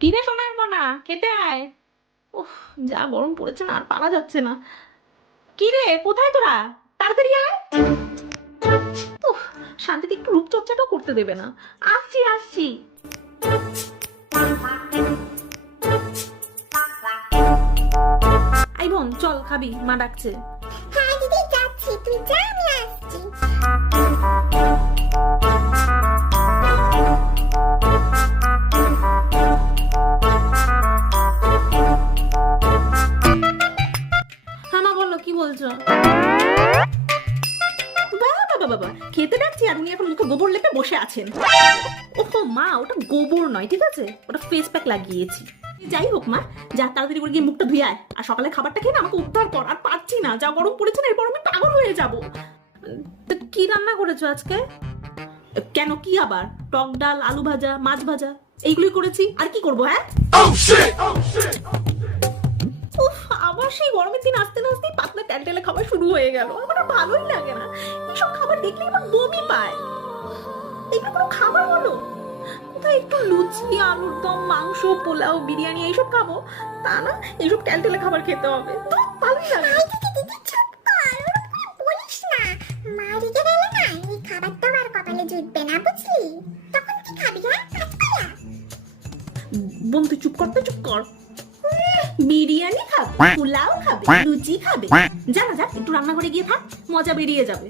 কিরে সোনার মোনা, খেতে আয়। উফ, যা গরম পড়েছে না, আর পারা যাচ্ছে না। কিরে, কোথায় তোরা? তাড়াতাড়ি আয়। শান্তিতে একটু রূপচর্চাটাও করতে দেবে না। আসছি আসছি। আই বোন, চল খাবি, মা ডাকছে। হ্যাঁ দিদি, যাচ্ছি, তুই যা, আমি আসছি। বাবা। খেতে ডাকছি আর এখন মুখে গোবর লেপে বসে আছেন। ওহো, মা, ওটা গোবর নয়, ঠিক আছে? ওটা ফেস প্যাক লাগিয়েছি। যাই হোক, মা, যা, তাড়াতাড়ি করে গিয়ে মুখটা ধুয়ে আয়। আর সকালে খাবারটা খেয়ে না, আমাকে উদ্ধার কর, আর পারছি না। যা গরম পড়েছে না এই গরমে পাগল হয়ে যাব। তো কি রান্না করেছ আজকে? কেন, কি আবার? টক ডাল, আলু ভাজা, মাছ ভাজা, এইগুলোই করেছি। আর কি করব হ্যাঁ? উফ আবার সেই গরমের দিন আসতে না আসতেই পাতলা ট্যালটেলে খাবার শুরু হয়ে গেল। আমার আর ভালোই লাগে না। এইসব খাবার দেখলেই আমার বমি পায়। এগুলো কোনো খাবার হলো? কোথায় একটু লুচি আলুর দম মাংস পোলাও বিরিয়ানি এইসব খাব? তা না এইসব ট্যালটেলে খাবার খেতে হবে। তো ভালোই লাগে। দিদি চুপ কর। আমার করতে চুপ কর। বিরিয়ানি খাবে পোলাও খাবে লুচি খাবে। যা না যা একটু রান্না করে গিয়ে থাক মজা বেরিয়ে যাবে।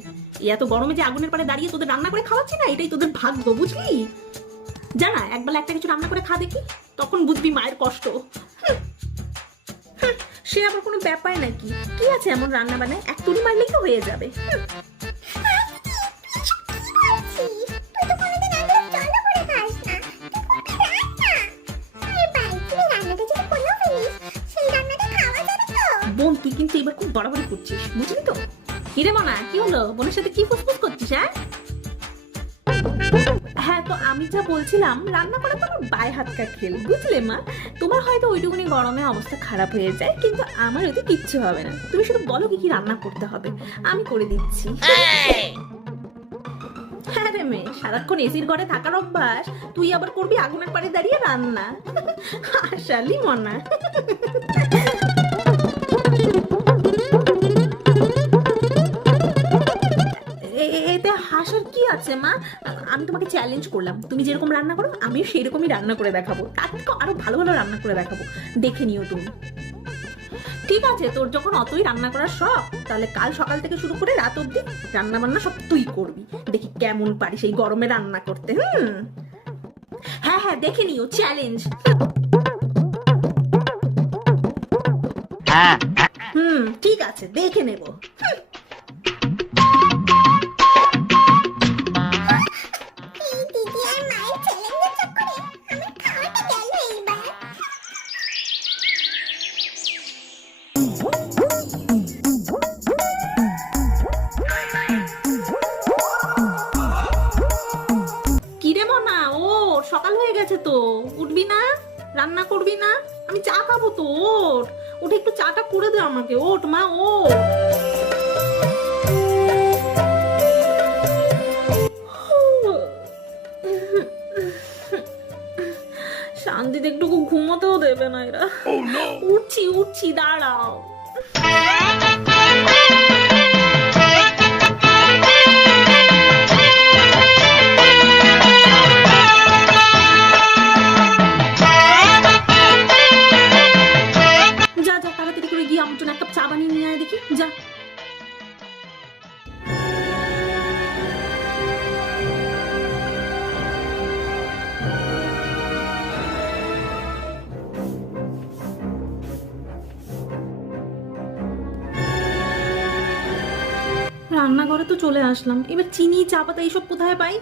এত গরমে যে আগুনের পাড়ে দাঁড়িয়ে তোদের রান্না করে খাওয়াচ্ছি না এটাই তোদের ভাগ্য বুঝলি? জানা একবেলা একটা কিছু রান্না করে খা দেখি তখন বুঝবি মায়ের কষ্ট। সে আবার কোনো ব্যাপার নাকি? কি আছে এমন রান্না বানায় এক তুলি মারলেই তো হয়ে যাবে। তুই কিন্তু এবার খুব বাড়াবাড়ি করছিস বুঝলি তো? কিরে মনা কি হলো? বোনের সাথে কি ফুসফুস করছিস হ্যাঁ? হ্যাঁ তো আমি যা বলছিলাম রান্না করা তো আমার বাই হাতকা খেল বুঝলে মা? তোমার হয়তো ওইটুকুনি গরমে অবস্থা খারাপ হয়ে যায় কিন্তু আমার ওতে কিচ্ছু হবে না। তুমি শুধু বলো কি কি রান্না করতে হবে আমি করে দিচ্ছি। হ্যাঁ রে মেয়ে সারাক্ষণ এসির ঘরে থাকার অভ্যাস তুই আবার করবি আগুনের পাড়ে দাঁড়িয়ে রান্না। আশালি মনা। হাসার কি আছে মা? আমি তোমাকে চ্যালেঞ্জ করলাম। তুমি যেরকম রান্না করো আমি সেরকমই রান্না করে দেখাবো। তার থেকে আরও ভালো ভালো রান্না করে দেখাবো। দেখে নিও তুমি। ঠিক আছে তোর যখন অতই রান্না করার শখ তাহলে কাল সকাল থেকে শুরু করে রাত অবধি রান্না বান্না সব তুই করবি। দেখি কেমন পারিস এই গরমে রান্না করতে হুম? হ্যাঁ হ্যাঁ দেখে নিও চ্যালেঞ্জ হুম ঠিক আছে দেখে নেব। করবি না? আমি চা খাব তো ওঠ ওঠে একটু চাটা করে দে আমাকে। ওঠ মা ও শান্তিতে একটু ঘুমোতেও দেবে না এরা। উঠছি উঠছি দাঁড়াও। রান্নাঘরে তো চলে আসলাম। এবার চিনি, চা পাতা এইসব কোথায় পাই?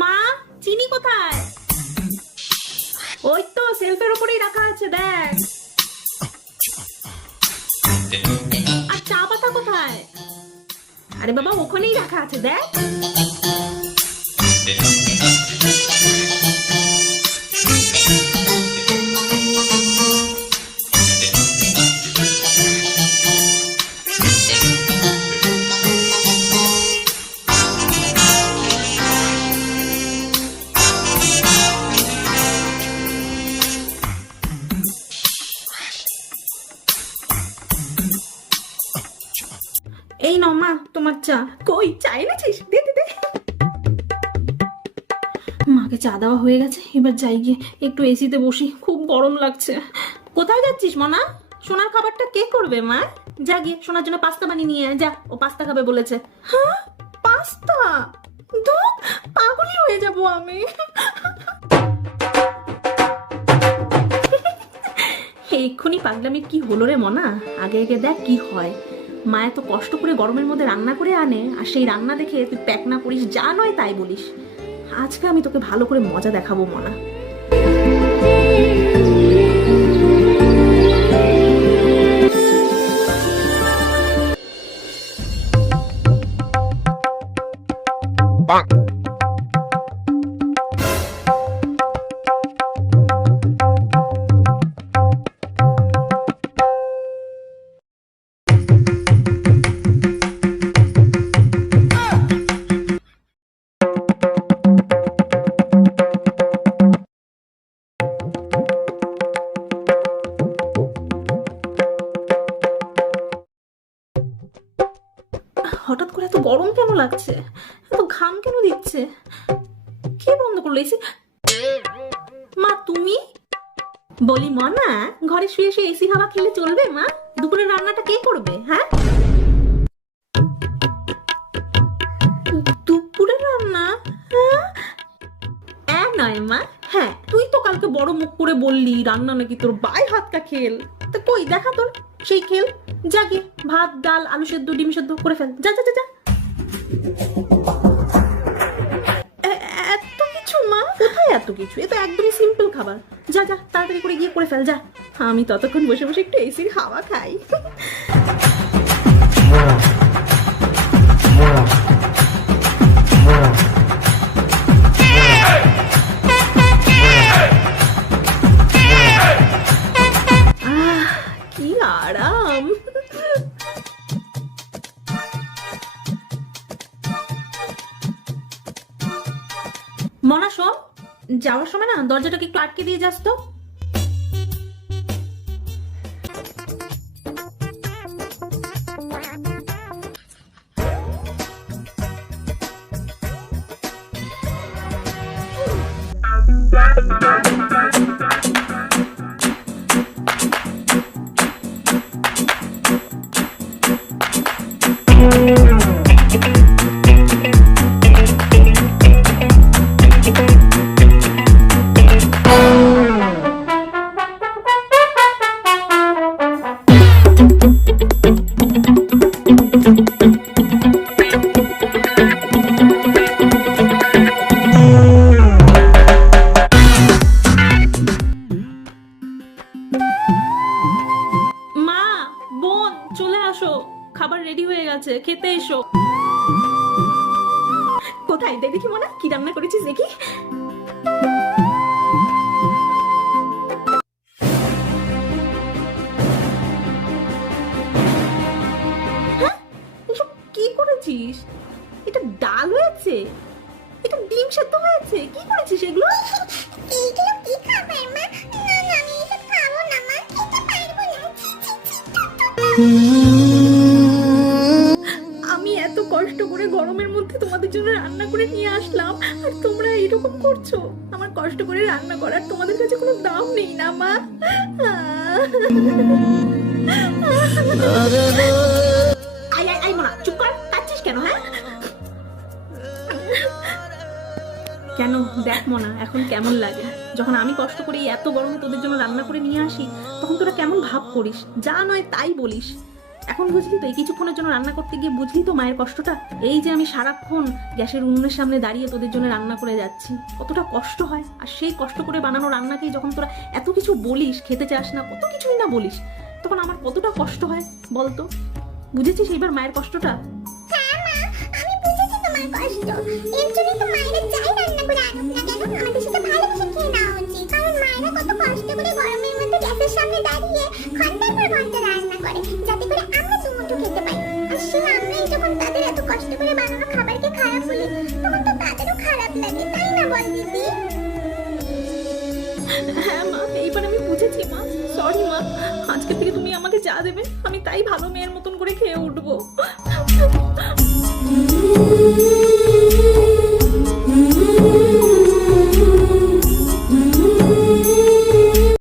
মা, চিনি কোথায়? ওই তো, সেলফের উপরেই রাখা আছে, দেখ। আর চা পাতা কোথায়? আরে বাবা, ওখানেই রাখা আছে, দেখ। তোমার চা। কই, চা এনেছিস? দে দে দে। মাকে চা দেওয়া হয়ে গেছে, এবার যাই গিয়ে একটু এসিতে বসি। খুব গরম লাগছে। কোথায় যাচ্ছিস, মনা? সোনার খাবারটা কে করবে, মা? যা গিয়ে সোনার জন্য পাস্তা বানিয়ে নিয়ে যা, ও পাস্তা খাবে বলেছে। হ্যাঁ? পাস্তা? দুধ পাগলই হয়ে যাব আমি। এক্ষুনি পাগলামির কি হলো রে, মনা? আগে আগে দেখ কি হয়। মা এত কষ্ট করে গরমের মধ্যে রান্না করে আনে, আর সেই রান্না দেখে তুই প্যাক না করিস, যা নয় তাই বলিস। আজকে আমি তোকে ভালো করে মজা দেখাবো, মনা। হঠাৎ গরম কেন লাগছে? এত ঘাম কেন দিচ্ছে? কে বন্ধ করল? এসি মা, তুমি? বলি মনা ঘরে শুয়ে শুয়ে এসি হাওয়া খেলে চলবে, মা? দুপুরের রান্নাটা কে করবে হ্যাঁ? দুপুরের রান্না? হ্যাঁ? এ নয়, মা। হ্যাঁ তুই তো কালকে বড় মুখ করে বললি, রান্না নাকি তোর বাই হাতকা খেল। তা কই, দেখা তোর, সেই খেল? যা গিয়ে ভাত, ডাল, আলু সেদ্ধ, ডিম সেদ্ধ করে ফেল। যা যা যা। এত কিছু, মা? কোথায় এত কিছু? এ তো একদমই সিম্পল খাবার। যা যা, তাড়াতাড়ি করে গিয়ে করে ফেল, যা। আমি ততক্ষণ বসে বসে একটু এসির হাওয়া খাই। যাওয়ার সময় না দরজাটাকে একটু আটকে দিয়ে যাস তো। মা বোন চলে আসো। খাবার রেডি হয়ে গেছে খেতে এসো। কোথায় দে দেখি মনা? কি রান্না করেছিস দেখি? হ্যাঁ? এসব কি করেছিস? এটা ডাল হয়েছে? এটা ডিম সেদ্ধ হয়েছে? কি করেছিস এগুলো? এইগুলো কি খাবার মা? না না আমি আমি এত কষ্ট করে গরমের মধ্যে তোমাদের জন্য রান্না করে নিয়ে আসলাম আর তোমরা এরকম করছ। আমার কষ্ট করে রান্না করার তোমাদের কাছে কোনো দাম নেই না মা? আই আই আই মোনা চুপ কর কাচ্ছিস কেন হ্যাঁ? কেন? দেখ মনা, এখন কেমন লাগে? যখন আমি কষ্ট করি এত গরমে তোদের জন্য রান্না করে নিয়ে আসি, তখন তোরা কেমন ভাব করিস? যা নয় তাই বলিস। এখন বুঝলি তো, এই কিছুক্ষণের জন্য রান্না করতে গিয়ে বুঝলি তো মায়ের কষ্টটা? এই যে আমি সারাক্ষণ গ্যাসের উনুনের সামনে দাঁড়িয়ে তোদের জন্য রান্না করে যাচ্ছি, কতটা কষ্ট হয়। আর সেই কষ্ট করে বানানো রান্নাকেই যখন তোরা এত কিছু বলিস, খেতে চাস না, কত কিছুই না বলিস, তখন আমার কতটা কষ্ট হয় বলতো? বুঝেছিস এইবার মায়ের কষ্টটা? হ্যাঁ মা, আমি বুঝেছি তোমার কষ্ট। এর জন্য তো মায়েরা রান্না খারাপ হ্যাঁ মা, এইবার আমি বুঝেছি মা। সরি মা, আজকে থেকে তুমি আমাকে যা দেবে, আমি তাই ভালো মেয়ের মতন করে খেয়ে উঠবো।